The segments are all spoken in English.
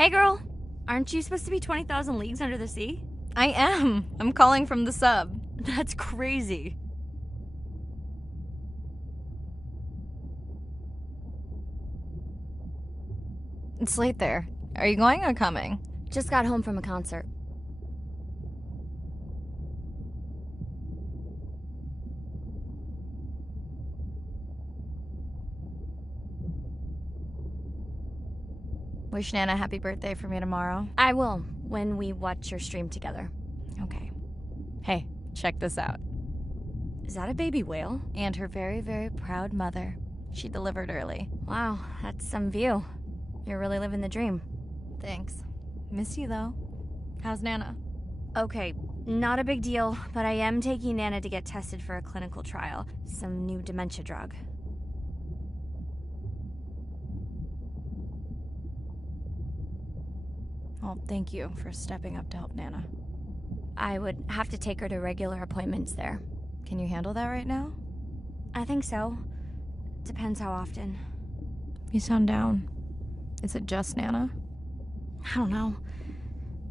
Hey girl, aren't you supposed to be 20,000 leagues under the sea? I am. I'm calling from the sub. That's crazy. It's late there. Are you going or coming? Just got home from a concert. Wish Nana happy birthday for me tomorrow. I will, when we watch your stream together. Okay. Hey, check this out. Is that a baby whale? And her very, very proud mother. She delivered early. Wow, that's some view. You're really living the dream. Thanks. Miss you, though. How's Nana? Okay, not a big deal, but I am taking Nana to get tested for a clinical trial. Some new dementia drug. Well, thank you for stepping up to help Nana. I would have to take her to regular appointments there. Can you handle that right now? I think so. Depends how often. You sound down. Is it just Nana? I don't know.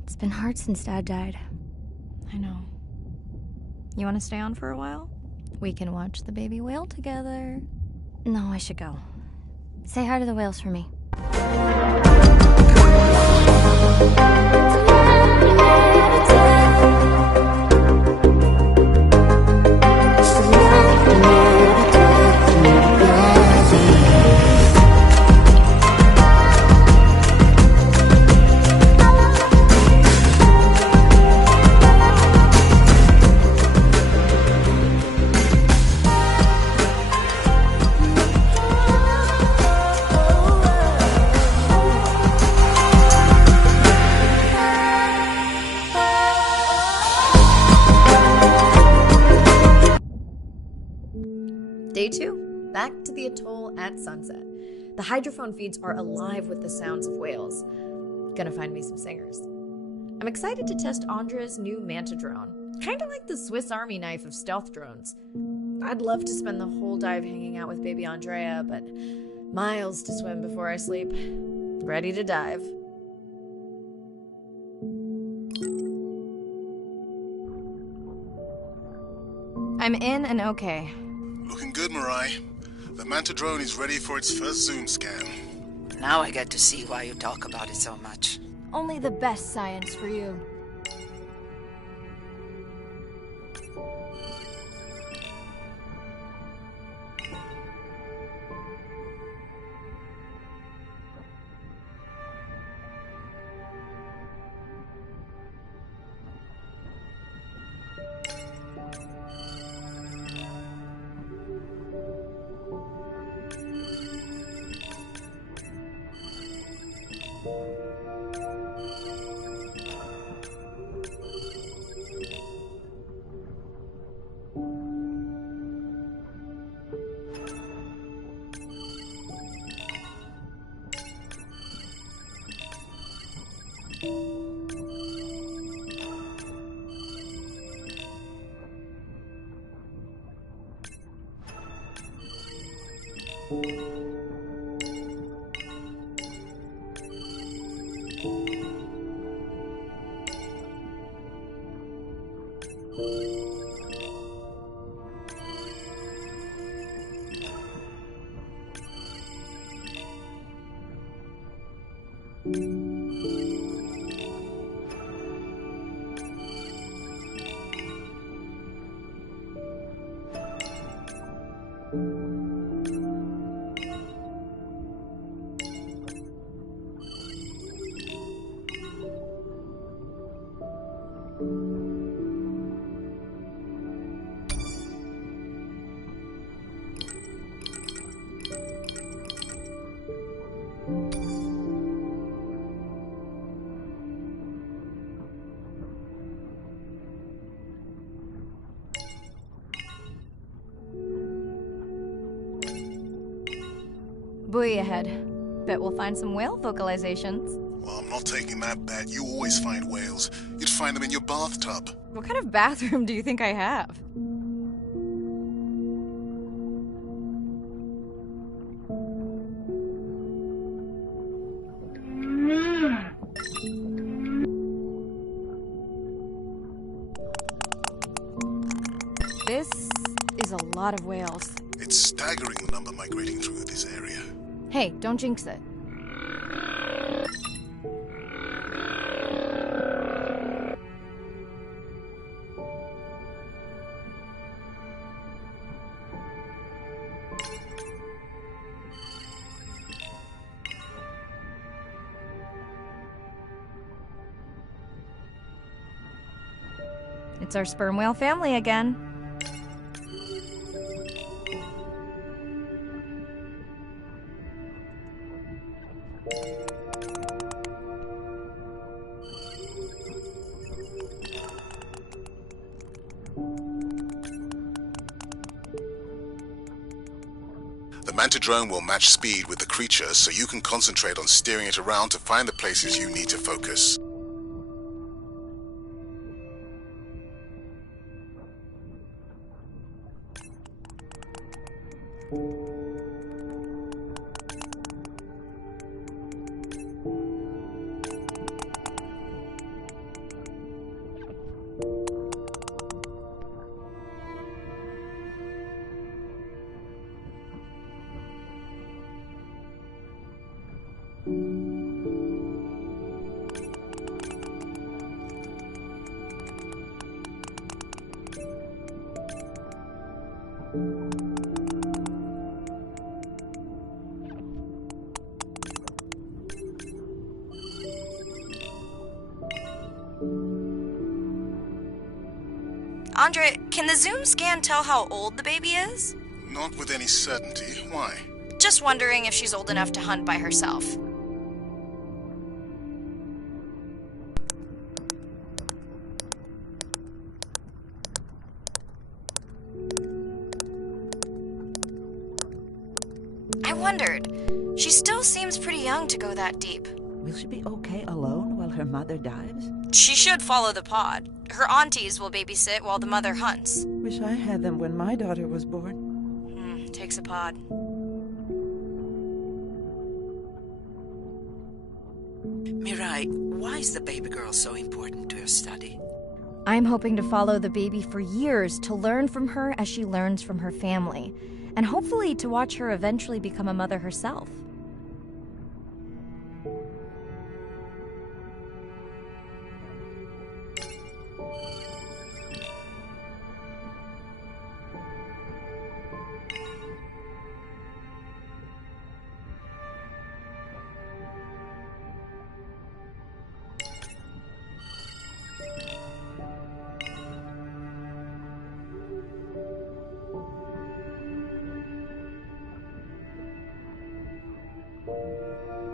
It's been hard since Dad died. I know. You want to stay on for a while? We can watch the baby whale together. No, I should go. Say hi to the whales for me. Day 2, back to the atoll at sunset. The hydrophone feeds are alive with the sounds of whales. Gonna find me some singers. I'm excited to test Andrea's new Manta drone. Kinda like the Swiss Army knife of stealth drones. I'd love to spend the whole dive hanging out with baby Andrea, but miles to swim before I sleep. Ready to dive. I'm in and okay. Looking good, Mirai. The Manta drone is ready for its first zoom scan. Now I get to see why you talk about it so much. Only the best science for you. Buoy ahead. Bet we'll find some whale vocalizations. Well, I'm not taking that bet. You always find whales. You'd find them in your bathtub. What kind of bathroom do you think I have? This is a lot of whales. It's staggering the number migrating through this area. Hey, don't jinx it. It's our sperm whale family again. The manta drone will match speed with the creature, so you can concentrate on steering it around to find the places you need to focus. Andre, can the zoom scan tell how old the baby is? Not with any certainty. Why? Just wondering if she's old enough to hunt by herself. I wondered. She still seems pretty young to go that deep. Will she be okay alone while her mother dives? She should follow the pod. Her aunties will babysit while the mother hunts. Wish I had them when my daughter was born. Takes a pod. Mirai, why is the baby girl so important to your study? I'm hoping to follow the baby for years to learn from her as she learns from her family, and hopefully to watch her eventually become a mother herself.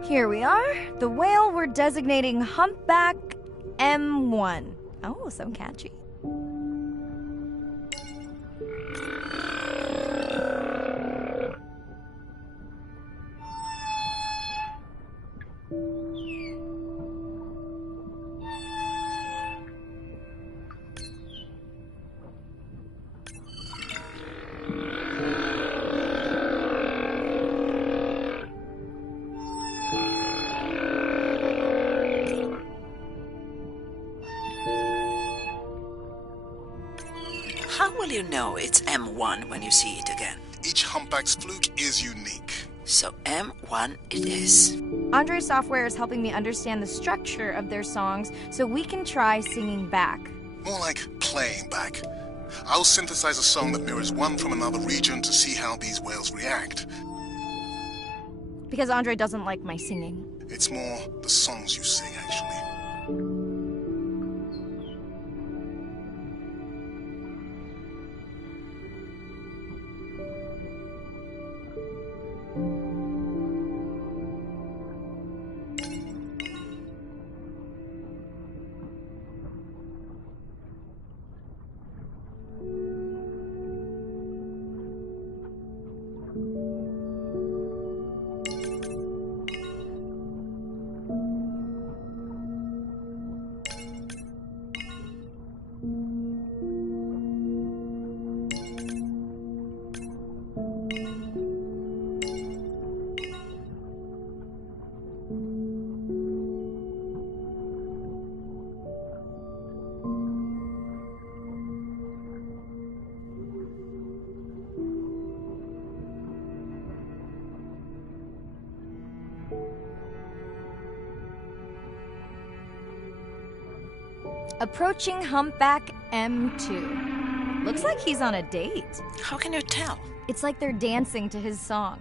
Here we are, the whale we're designating Humpback M1. Oh, so catchy. How will you know it's M1 when you see it again? Each humpback's fluke is unique. So M1 it is. Andre's software is helping me understand the structure of their songs so we can try singing back. More like playing back. I'll synthesize a song that mirrors one from another region to see how these whales react. Because Andre doesn't like my singing. It's more the songs you sing, actually. Approaching humpback M2. Looks like he's on a date. How can you tell? It's like they're dancing to his song.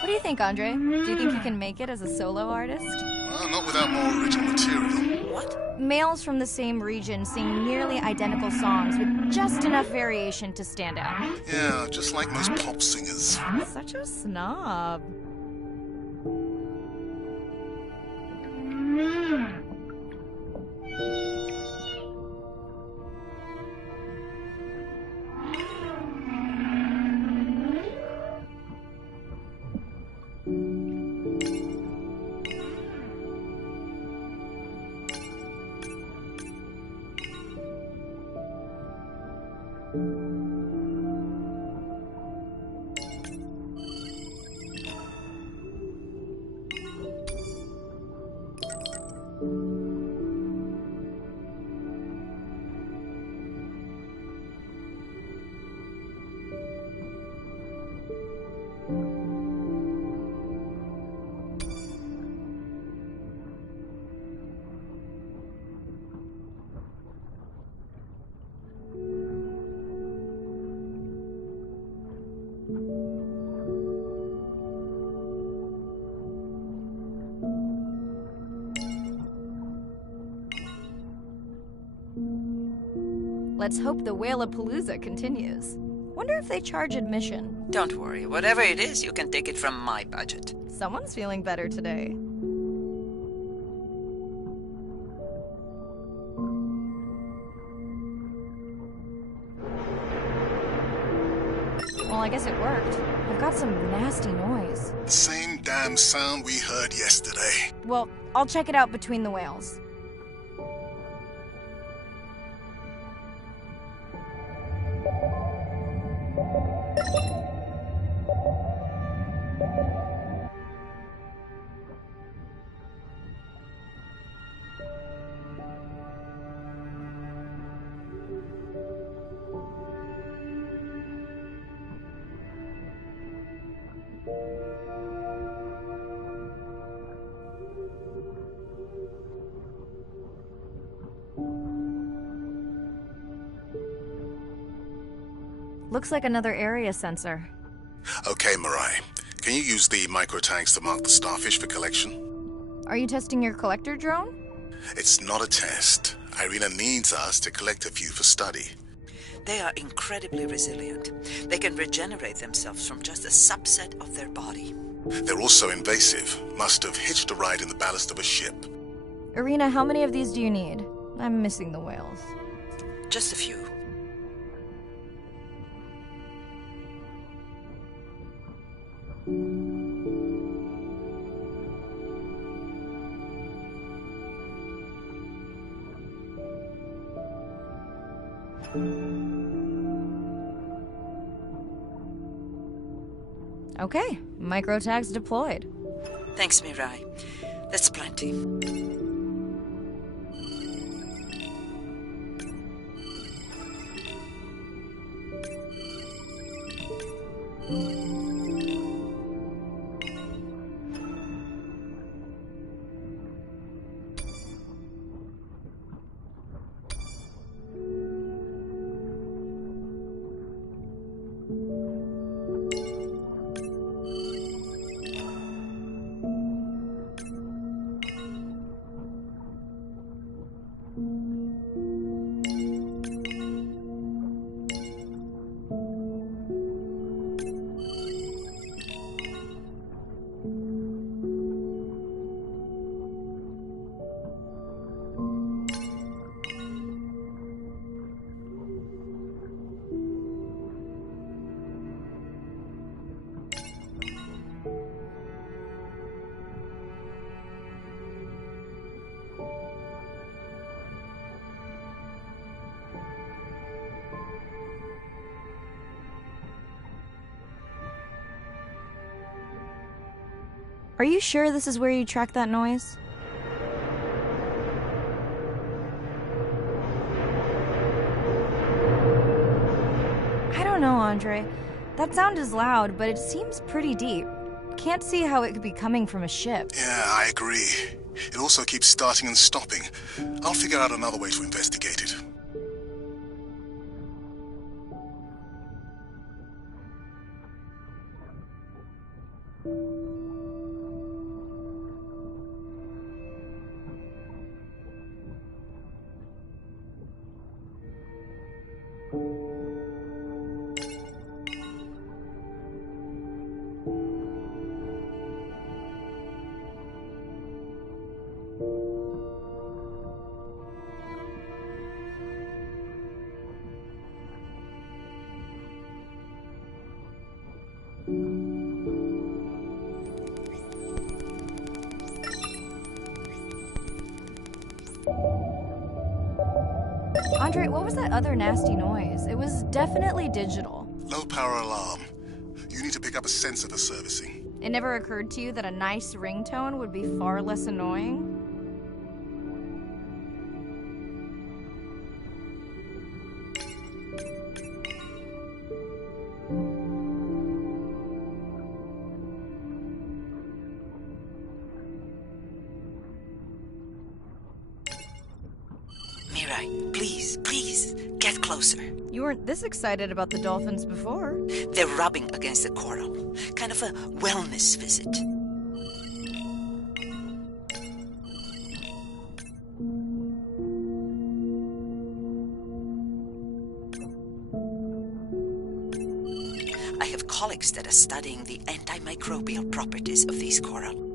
What do you think, Andre? Do you think he can make it as a solo artist? Not without more original material. What? Males from the same region sing nearly identical songs with just enough variation to stand out. Yeah, just like most pop singers. Such a snob. Let's hope the Whalapalooza continues. Wonder if they charge admission. Don't worry. Whatever it is, you can take it from my budget. Someone's feeling better today. Well, I guess it worked. I've got some nasty noise. Same damn sound we heard yesterday. Well, I'll check it out between the whales. Looks like another area sensor. Okay, Mirai. Can you use the microtags to mark the starfish for collection? Are you testing your collector drone? It's not a test. Irina needs us to collect a few for study. They are incredibly resilient. They can regenerate themselves from just a subset of their body. They're also invasive. Must have hitched a ride in the ballast of a ship. Irina, how many of these do you need? I'm missing the whales. Just a few. Okay, microtags deployed. Thanks, Mirai. That's plenty. Are you sure this is where you tracked that noise? I don't know, Andre. That sound is loud, but it seems pretty deep. Can't see how it could be coming from a ship. Yeah, I agree. It also keeps starting and stopping. I'll figure out another way to investigate it. Andre, what was that other nasty noise? It was definitely digital. Low power alarm. You need to pick up a sensor for servicing. It never occurred to you that a nice ringtone would be far less annoying? Mirai, please, get closer. You weren't this excited about the dolphins before. They're rubbing against the coral. Kind of a wellness visit. I have colleagues that are studying the antimicrobial properties of these coral.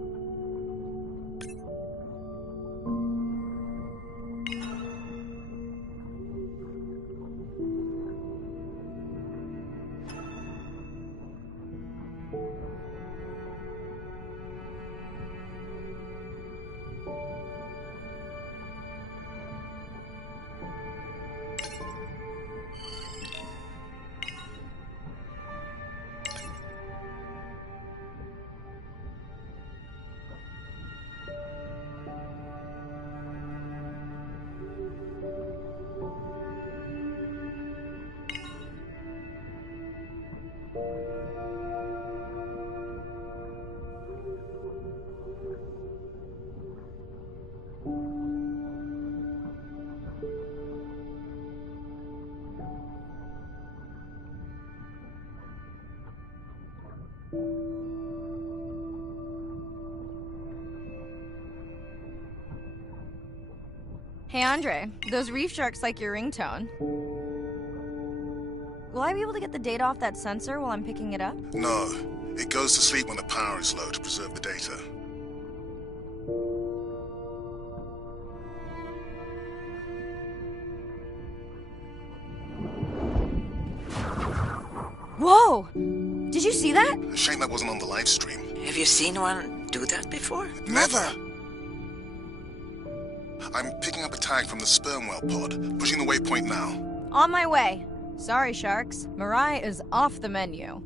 Hey Andre, those reef sharks like your ringtone. Will I be able to get the data off that sensor while I'm picking it up? No. It goes to sleep when the power is low to preserve the data. Whoa! Did you see that? Shame that wasn't on the live stream. Have you seen one do that before? Never! I'm picking up a tag from the sperm whale pod, pushing the waypoint now. On my way. Sorry, sharks. Mirai is off the menu.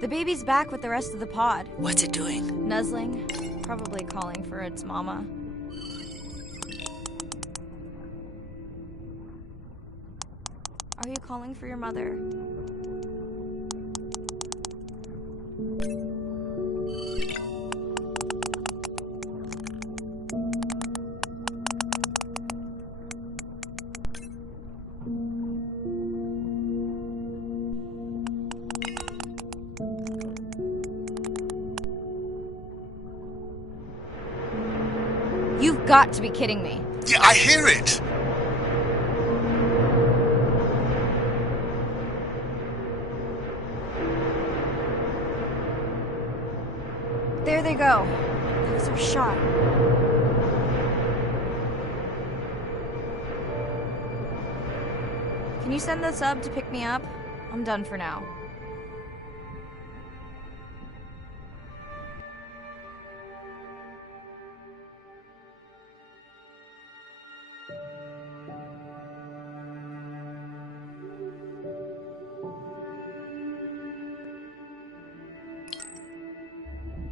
The baby's back with the rest of the pod. What's it doing? Nuzzling. Probably calling for its mama. Are you calling for your mother? You've got to be kidding me. Yeah, I hear it! There they go. Those are shot. Can you send the sub to pick me up? I'm done for now.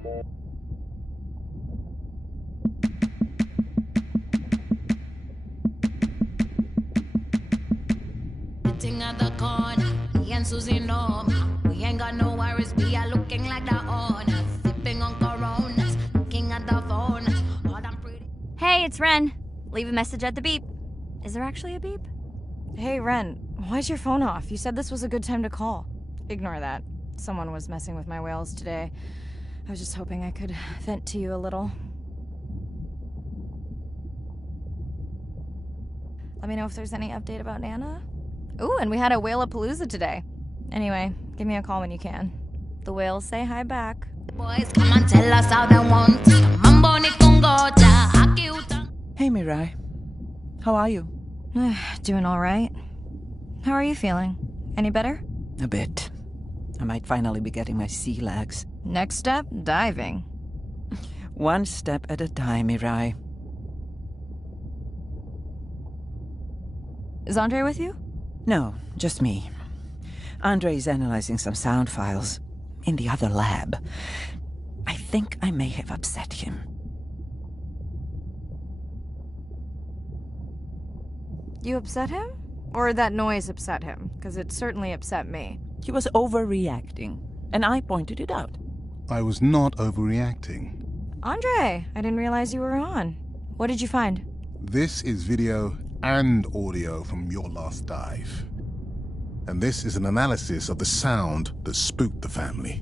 At the corner, me and Susie know we ain't got no worries. We are looking like the owners, sipping on Coronas, looking at the phone. All them pretty. Hey, it's Ren. Leave a message at the beep. Is there actually a beep? Hey, Ren, why's your phone off? You said this was a good time to call. Ignore that. Someone was messing with my whales today. I was just hoping I could vent to you a little. Let me know if there's any update about Nana. Ooh, and we had a Whale-a-Palooza today. Anyway, give me a call when you can. The whales say hi back. Boys, come and tell us how they want. Hey, Mirai. How are you? Doing all right. How are you feeling? Any better? A bit. I might finally be getting my sea legs. Next step, diving. One step at a time, Mirai. Is Andre with you? No, just me. Andre is analyzing some sound files in the other lab. I think I may have upset him. You upset him? Or that noise upset him? Because it certainly upset me. He was overreacting, and I pointed it out. I was not overreacting. Andre, I didn't realize you were on. What did you find? This is video and audio from your last dive. And this is an analysis of the sound that spooked the family.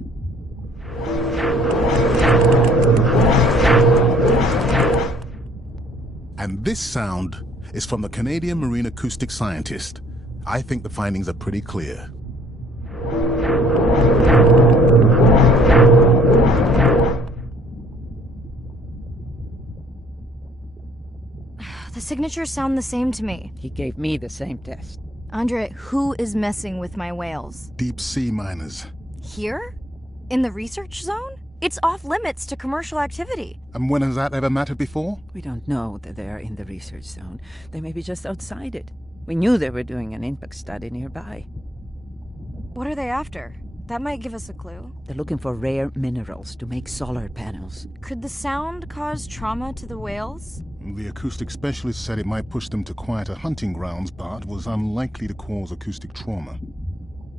And this sound is from the Canadian marine acoustic scientist. I think the findings are pretty clear. The signatures sound the same to me. He gave me the same test. Andre, who is messing with my whales? Deep sea miners. Here? In the research zone? It's off limits to commercial activity. And when has that ever mattered before? We don't know that they are in the research zone. They may be just outside it. We knew they were doing an impact study nearby. What are they after? That might give us a clue. They're looking for rare minerals to make solar panels. Could the sound cause trauma to the whales? The acoustic specialist said it might push them to quieter hunting grounds, but was unlikely to cause acoustic trauma.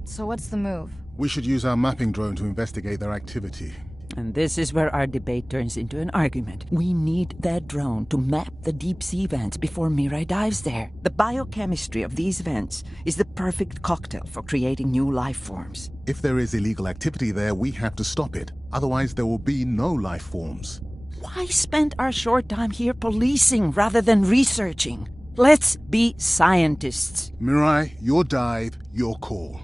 So what's the move? We should use our mapping drone to investigate their activity. And this is where our debate turns into an argument. We need that drone to map the deep sea vents before Mirai dives there. The biochemistry of these vents is the perfect cocktail for creating new life forms. If there is illegal activity there, we have to stop it. Otherwise, there will be no life forms. Why spend our short time here policing rather than researching? Let's be scientists. Mirai, your dive, your call.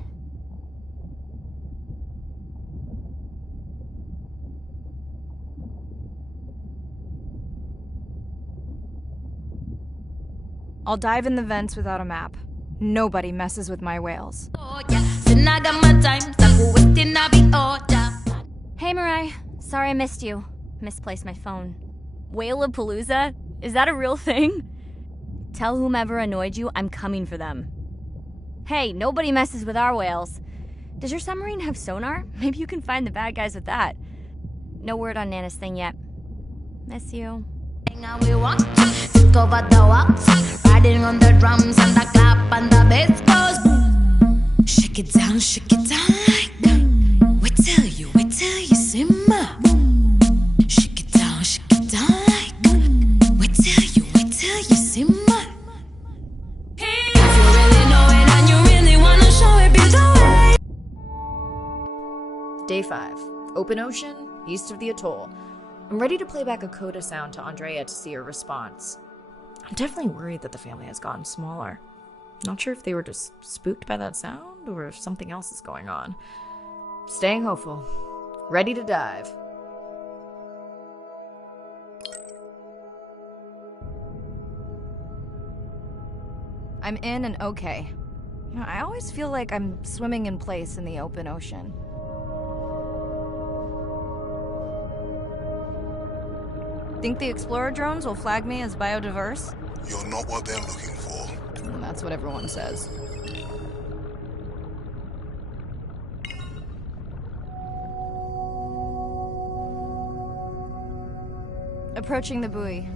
I'll dive in the vents without a map. Nobody messes with my whales. Hey, Mirai. Sorry I missed you. Misplaced my phone. Whale-a-Palooza? Is that a real thing? Tell whomever annoyed you I'm coming for them. Hey, nobody messes with our whales. Does your submarine have sonar? Maybe you can find the bad guys with that. No word on Nana's thing yet. Miss you. Cover the walks, riding on the drums and the clap and the bass goes boom. Shake it down like that. Wait till you simmer. Shake it down like that. Wait till you simmer. If you really know it and you really wanna show it, be the way. Day 5. Open ocean, east of the atoll. I'm ready to play back a coda sound to Andrea to see her response. I'm definitely worried that the family has gotten smaller. Not sure if they were just spooked by that sound or if something else is going on. Staying hopeful. Ready to dive. I'm in and okay. You know, I always feel like I'm swimming in place in the open ocean. Think the Explorer drones will flag me as biodiverse? You're not what they're looking for. That's what everyone says. Approaching the buoy.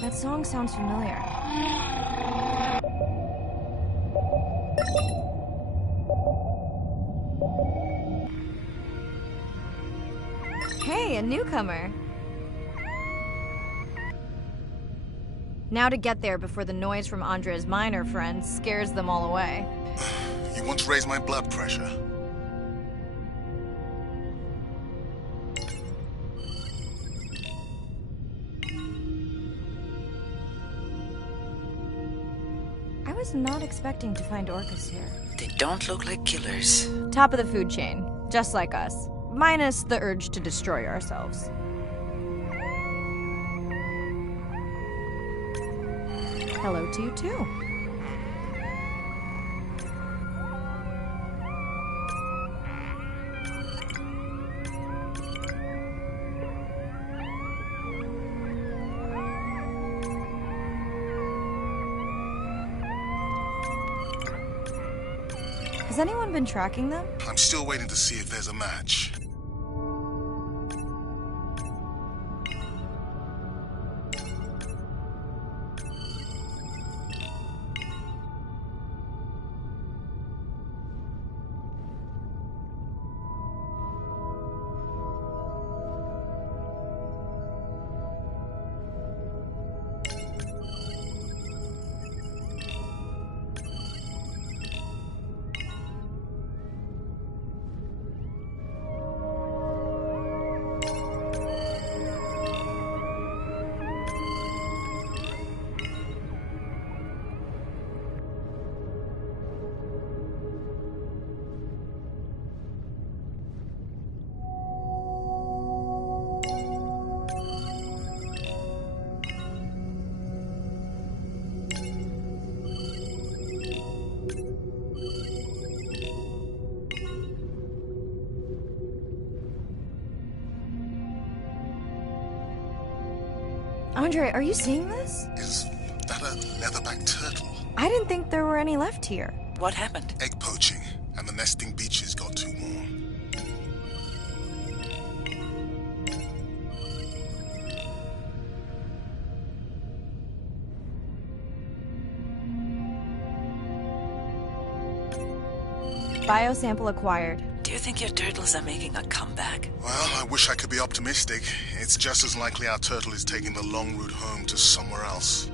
That song sounds familiar. Hey, a newcomer. Now to get there before the noise from Andre's miner friends scares them all away. You want to raise my blood pressure? I was not expecting to find orcas here. They don't look like killers. Top of the food chain, just like us. Minus the urge to destroy ourselves. Hello to you too. Has anyone been tracking them? I'm still waiting to see if there's a match. Andre, are you seeing this? Is that a leatherback turtle? I didn't think there were any left here. What happened? Egg poaching, and the nesting beaches got too warm. Biosample acquired. Do you think your turtles are making a comeback? Well, I wish I could be optimistic. It's just as likely our turtle is taking the long route home to somewhere else.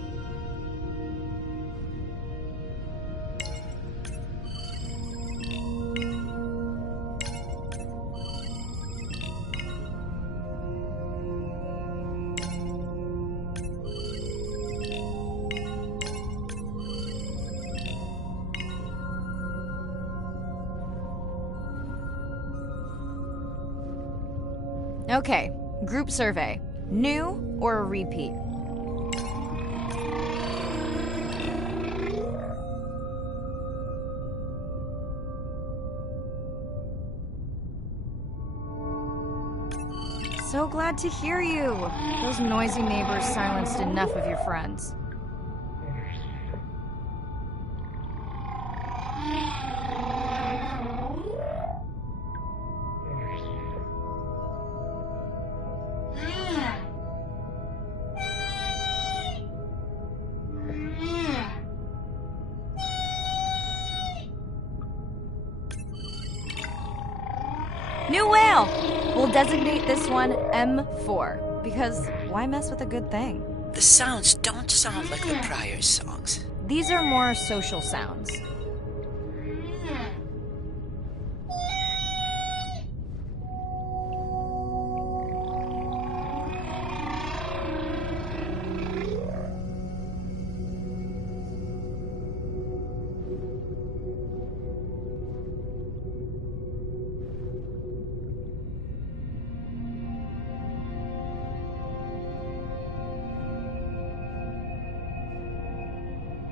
Okay, group survey. New or a repeat? So glad to hear you. Those noisy neighbors silenced enough of your friends. New whale! We'll designate this one M4, because why mess with a good thing? The sounds don't sound like the prior songs. These are more social sounds.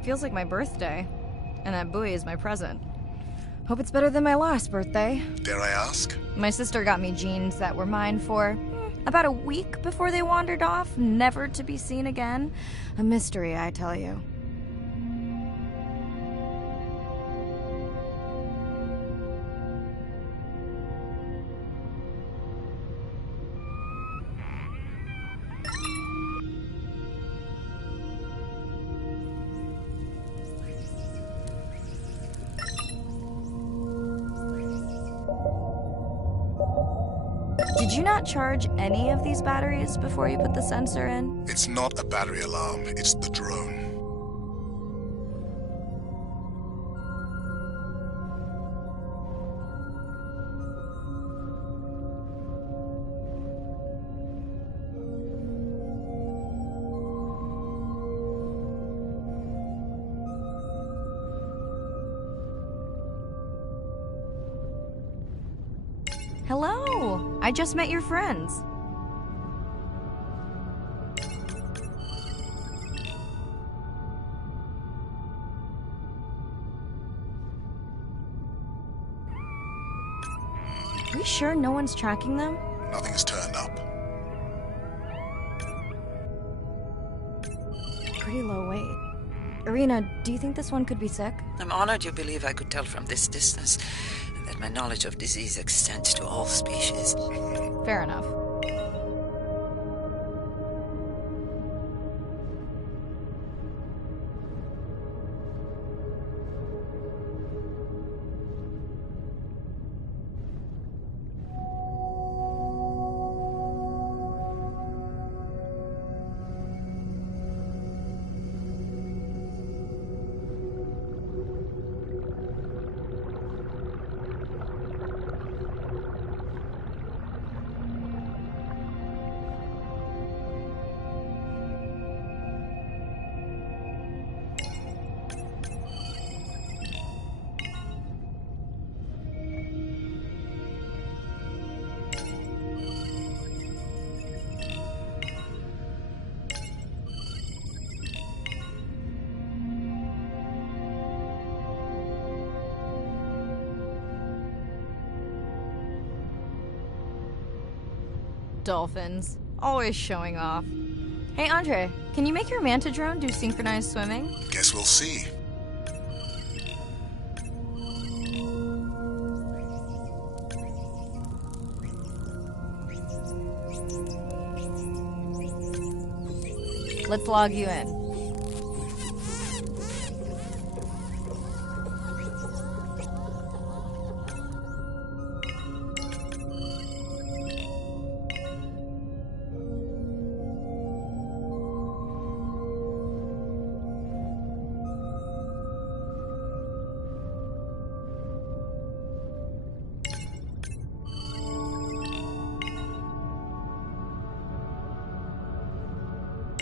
Feels like my birthday, and that buoy is my present. Hope it's better than my last birthday. Dare I ask? My sister got me jeans that were mine for About a week before they wandered off, never to be seen again. A mystery, I tell you. Did you not charge any of these batteries before you put the sensor in? It's not a battery alarm, it's the drone. Hello! I just met your friends. Are we sure no one's tracking them? Nothing has turned up. Pretty low weight. Irina, do you think this one could be sick? I'm honored you believe I could tell from this distance that my knowledge of disease extends to all species. Fair enough. Dolphins. Always showing off. Hey, Andre, can you make your manta drone do synchronized swimming? Guess we'll see. Let's log you in.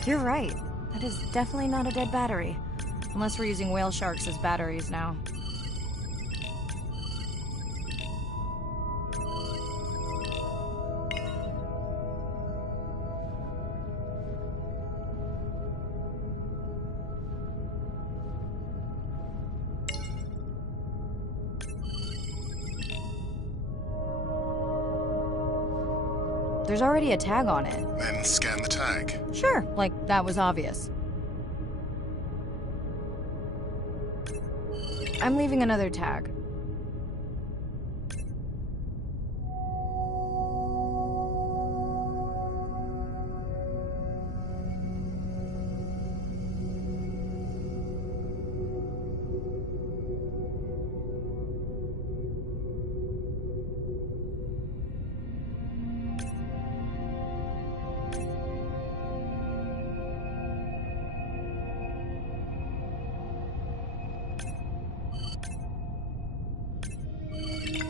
You're right. That is definitely not a dead battery. Unless we're using whale sharks as batteries now. There's already a tag on it. Then scan the tag. Sure, like that was obvious. I'm leaving another tag.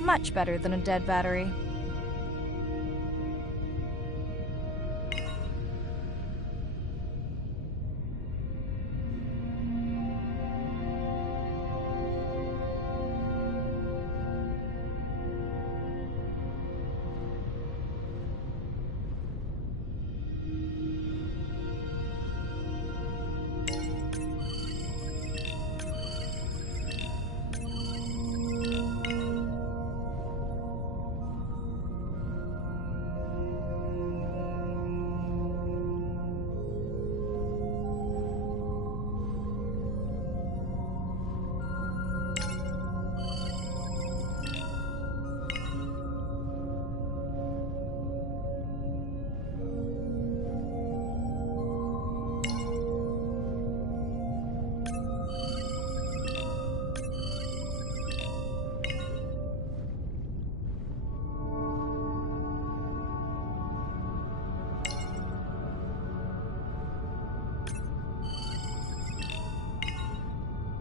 Much better than a dead battery.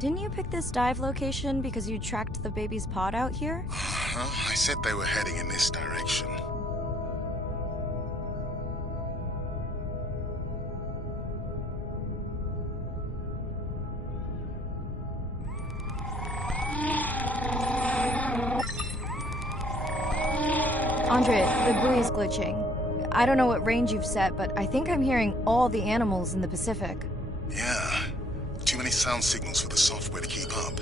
Didn't you pick this dive location because you tracked the baby's pod out here? Well, I said they were heading in this direction. Andre, the buoy's glitching. I don't know what range you've set, but I think I'm hearing all the animals in the Pacific. Yeah. Too many sound signals for the software to keep up.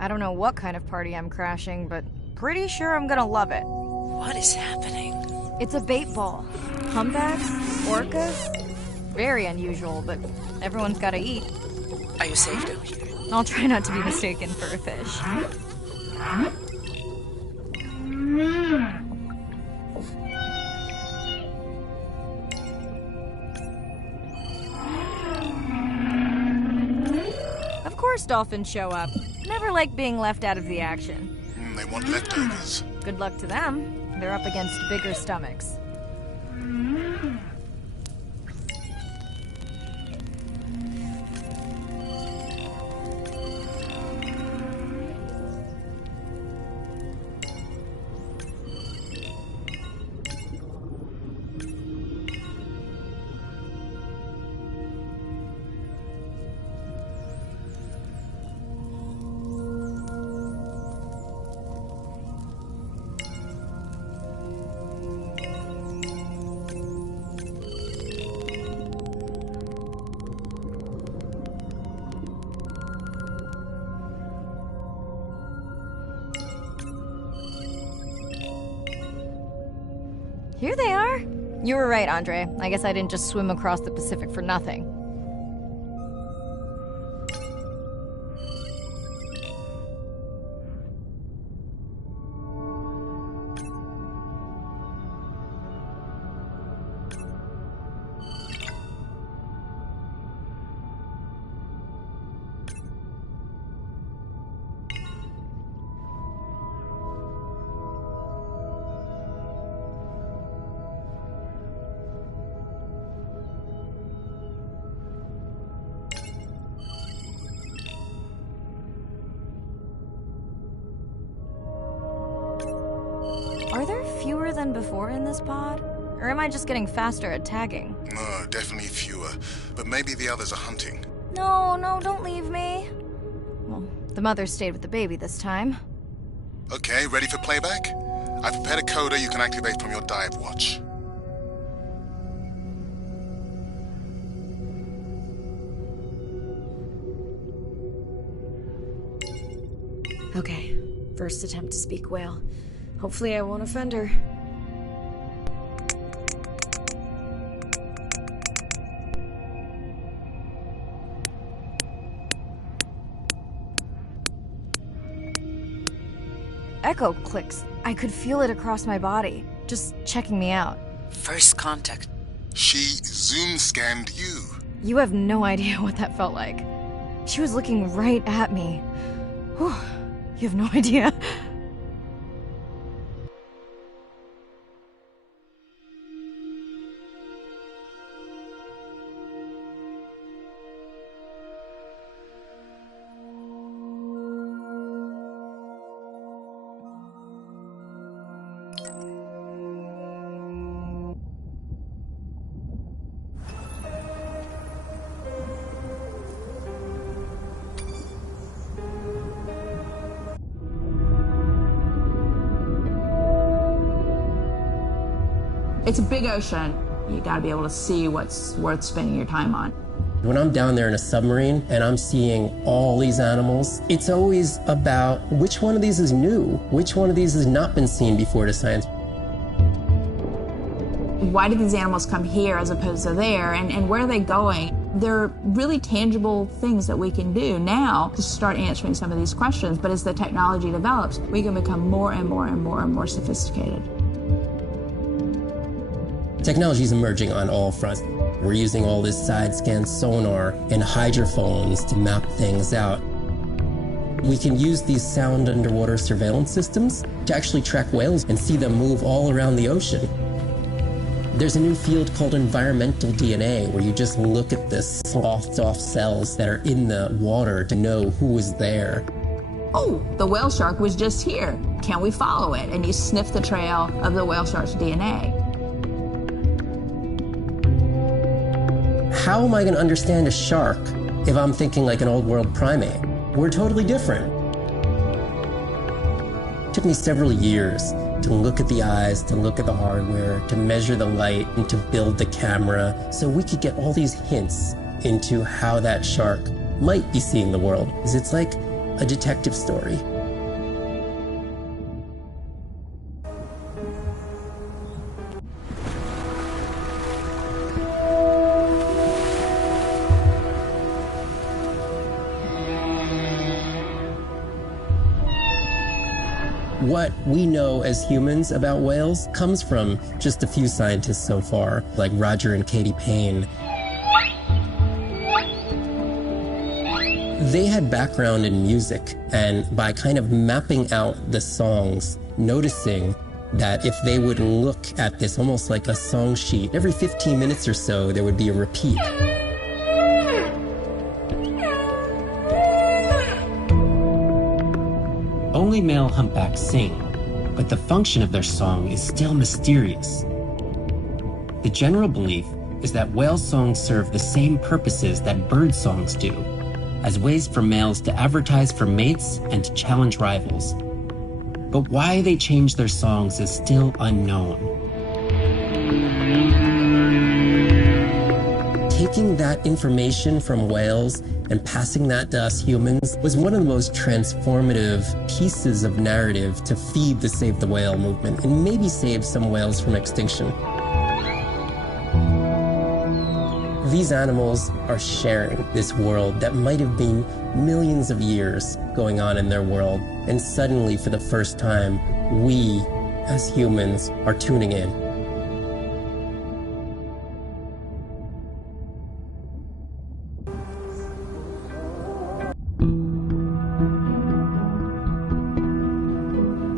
I don't know what kind of party I'm crashing, but pretty sure I'm gonna love it. What is happening? It's a bait ball. Humpbacks? Orcas? Very unusual, but everyone's gotta eat. Are you safe down here? I'll try not to be mistaken for a fish. Of course dolphins show up. Never like being left out of the action. They want leftovers. Good luck to them. They're up against bigger stomachs. Here they are! You were right, Andre. I guess I didn't just swim across the Pacific for nothing. Are there fewer than before in this pod? Or am I just getting faster at tagging? No, definitely fewer. But maybe the others are hunting. No, don't leave me. Well, the mother stayed with the baby this time. Okay, ready for playback? I've prepared a coder you can activate from your dive watch. Okay, first attempt to speak whale. Hopefully I won't offend her. Echo clicks. I could feel it across my body, just checking me out. First contact. She zoom scanned you. You have no idea what that felt like. She was looking right at me. Whew, you have no idea. It's a big ocean. You gotta be able to see what's worth spending your time on. When I'm down there in a submarine and I'm seeing all these animals, it's always about which one of these is new, which one of these has not been seen before to science. Why did these animals come here as opposed to there, and where are they going? There are really tangible things that we can do now to start answering some of these questions, but as the technology develops, we can become more and more sophisticated. Technology is emerging on all fronts. We're using all this side-scan sonar and hydrophones to map things out. We can use these sound underwater surveillance systems to actually track whales and see them move all around the ocean. There's a new field called environmental DNA, where you just look at the slothed off cells that are in the water to know who is there. Oh, the whale shark was just here. Can we follow it? And you sniff the trail of the whale shark's DNA. How am I going to understand a shark if I'm thinking like an old world primate? We're totally different. It took me several years to look at the eyes, to look at the hardware, to measure the light, and to build the camera, so we could get all these hints into how that shark might be seeing the world. Because it's like a detective story. What we know as humans about whales comes from just a few scientists so far, like Roger and Katie Payne. They had background in music, and by kind of mapping out the songs, noticing that if they would look at this almost like a song sheet, every 15 minutes or so there would be a repeat. Only male humpbacks sing, but the function of their song is still mysterious. The general belief is that whale songs serve the same purposes that bird songs do, as ways for males to advertise for mates and to challenge rivals. But why they change their songs is still unknown. Taking that information from whales and passing that to us humans was one of the most transformative pieces of narrative to feed the Save the Whale movement and maybe save some whales from extinction. These animals are sharing this world that might have been millions of years going on in their world, and suddenly, for the first time, we, as humans, are tuning in.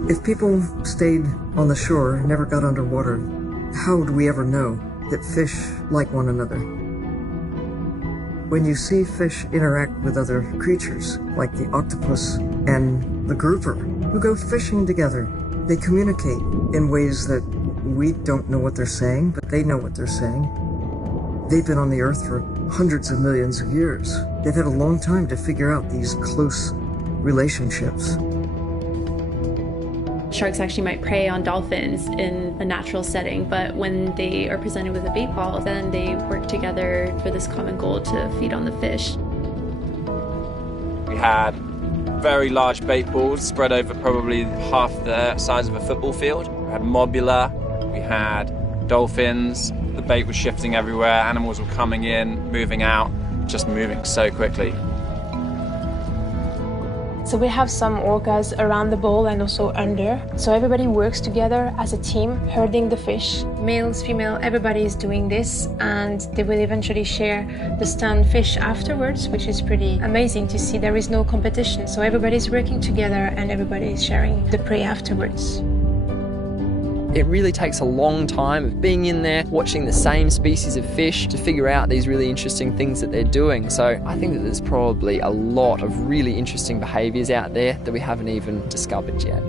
If people stayed on the shore, never got underwater, how would we ever know that fish like one another? When you see fish interact with other creatures, like the octopus and the grouper, who go fishing together, they communicate in ways that we don't know what they're saying, but they know what they're saying. They've been on the earth for hundreds of millions of years. They've had a long time to figure out these close relationships. Sharks actually might prey on dolphins in a natural setting, but when they are presented with a bait ball, then they work together for this common goal to feed on the fish. We had very large bait balls spread over probably half the size of a football field. We had mobula, we had dolphins, the bait was shifting everywhere, animals were coming in, moving out, just moving so quickly. So we have some orcas around the bowl and also under. So everybody works together as a team, herding the fish. Males, female, everybody is doing this, and they will eventually share the stunned fish afterwards, which is pretty amazing to see. There is no competition, so everybody's working together and everybody is sharing the prey afterwards. It really takes a long time of being in there, watching the same species of fish to figure out these really interesting things that they're doing. So I think that there's probably a lot of really interesting behaviours out there that we haven't even discovered yet.